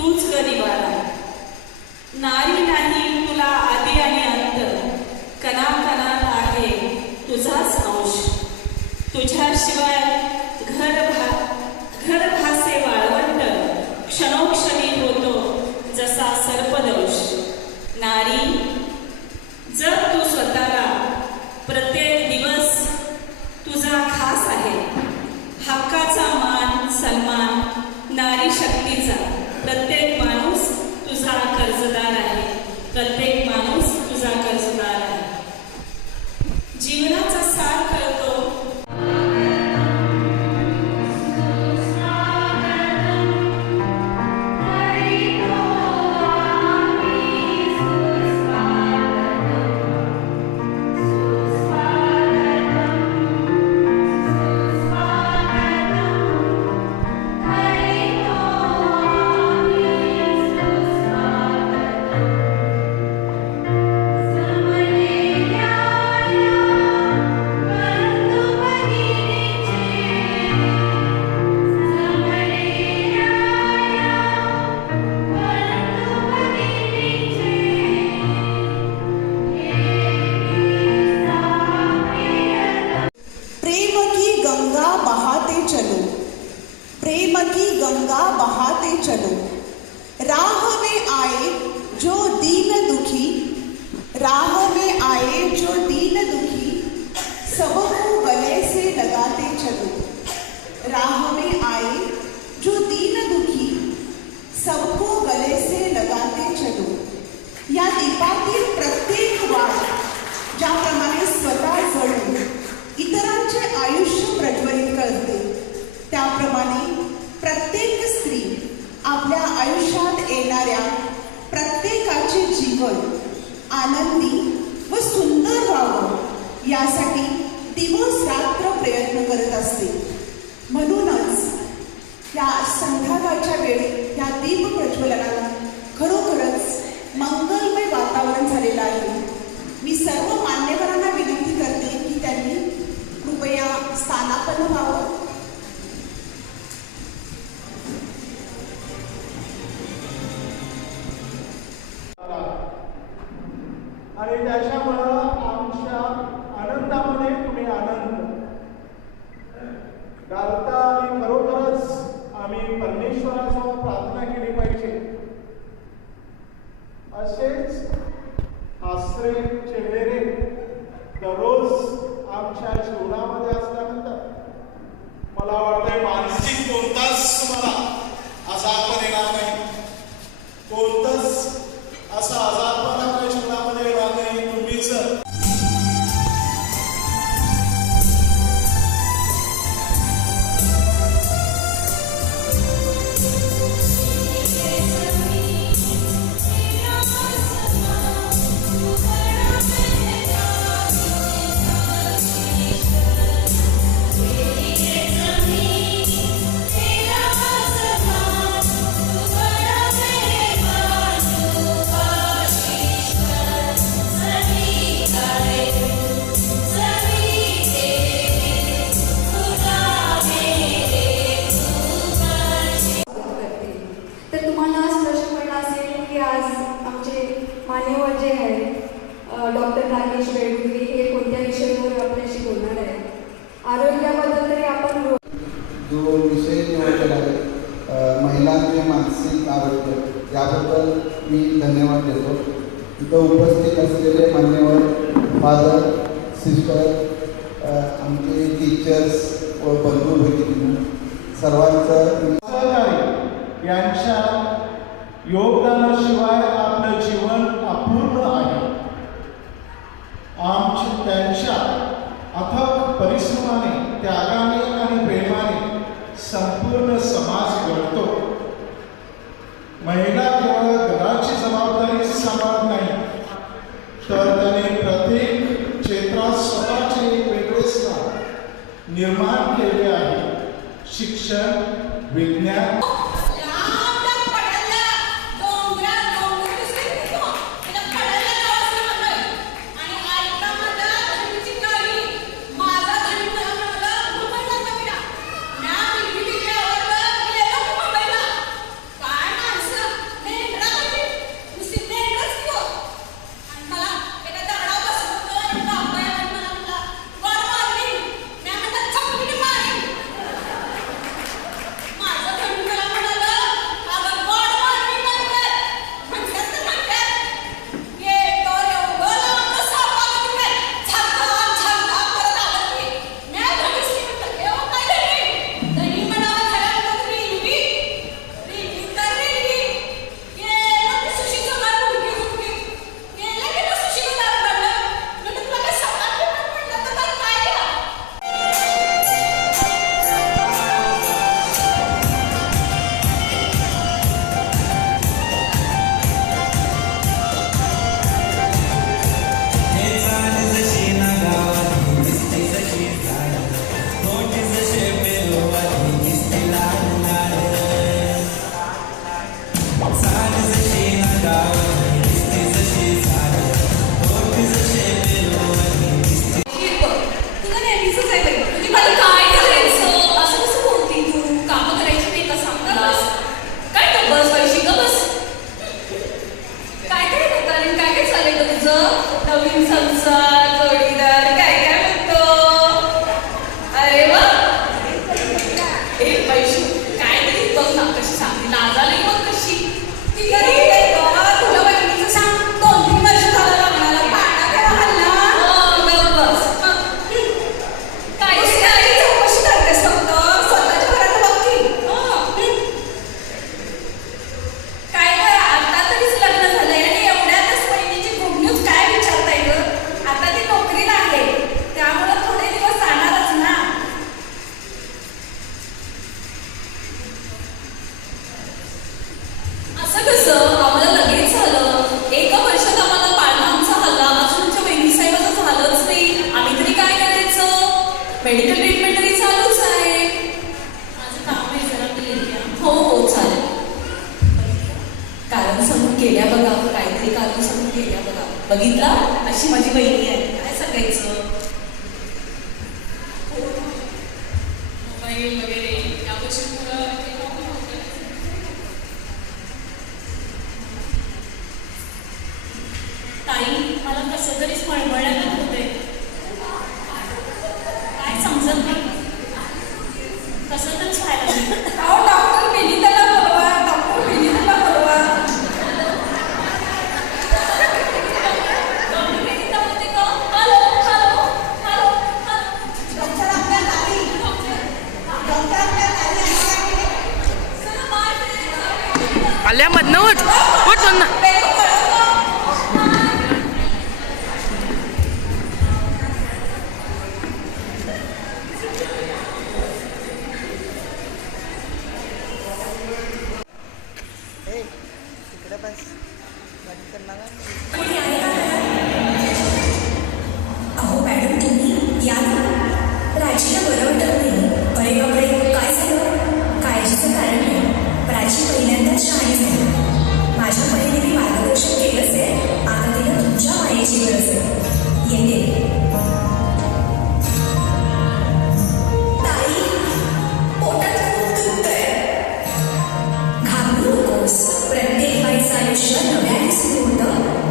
तूच करी वारा नारी नाही तुला आधी आणि अंत. कणा आहे तुझाच अंश. तुझ्याशिवाय आनंदी व सुंदर व्हावं यासाठी दिवस रात्र प्रयत्न करत असते. म्हणूनच या संध्याकाळच्या वेळी या दीप प्रज्वलनाला खरोखरच मंगलमय वातावरण झालेलं आहे. मी सर्व मान्यवरांना तिथं उपस्थित असलेले मान्यवर फादर सिस्टर आमचे टीचर्स व बंधू भगिनी सर्वांचं यांच्या योगदानाशिवाय time. मोबाईल वगैरे या गोष्टीमुळं Anak.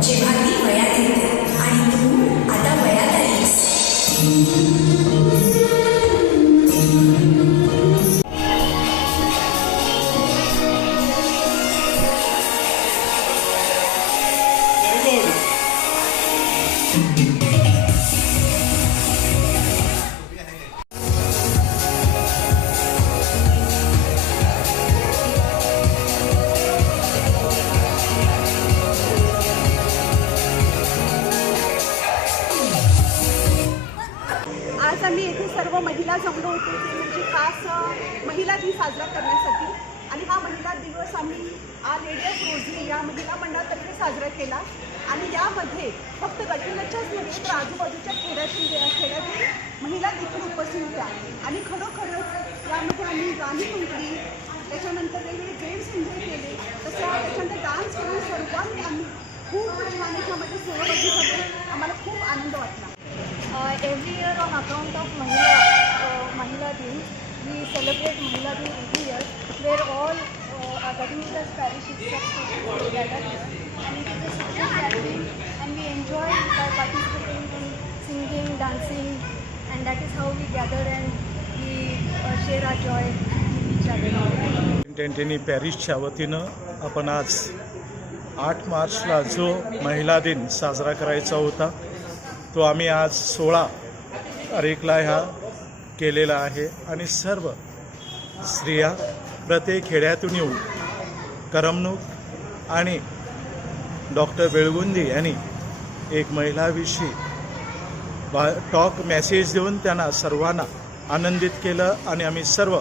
होतं महिला दिन साजरा करण्यासाठी आणि हा महिला दिवस आम्ही आ लेडी ऑफ या महिला मंडळातर्फे साजरा केला. आणि यामध्ये फक्त गटविलाच्याच नव्हे तर आजूबाजूच्या खेड्यातील खेड्यातील महिला देखील उपस्थित होत्या. आणि खरोखरच यामध्ये आम्ही गाणी म्हटली. त्याच्यानंतर वेगवेगळे गेम्स एन्जॉय केले तसं त्याच्यानंतर डान्स करून सर्वांनी आम्ही खूप छान याच्यामध्ये सहभागी झालो. आम्हाला खूप आनंद वाटला. Every year on account of महिला महिला दिन we celebrate Mahila Din every year where all uh, our Gadimitas parish is substation together and it is a success gathering and we enjoy by participating in singing, dancing and that is how we gather and we uh, share our joy with each other. टेंटेनी पॅरिसच्या वतीनं आपण आज आठ मार्चला जो महिला दिन साजरा करायचा होता तो आम्ही आज सोळा तारीखला ह्या केलेला आहे. आणि सर्व स्त्रिया प्रत्येक खेड्यातून येऊन करमणूक आणि डॉक्टर बेळगुंदी यांनी एक महिलाविषयी बा टॉक मेसेज देऊन त्यांना सर्वांना आनंदित केलं आणि आम्ही सर्व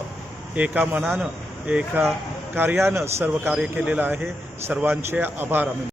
एका मनानं एका कार्यानं सर्व कार्य केलेलं आहे. सर्वांचे आभार आम्ही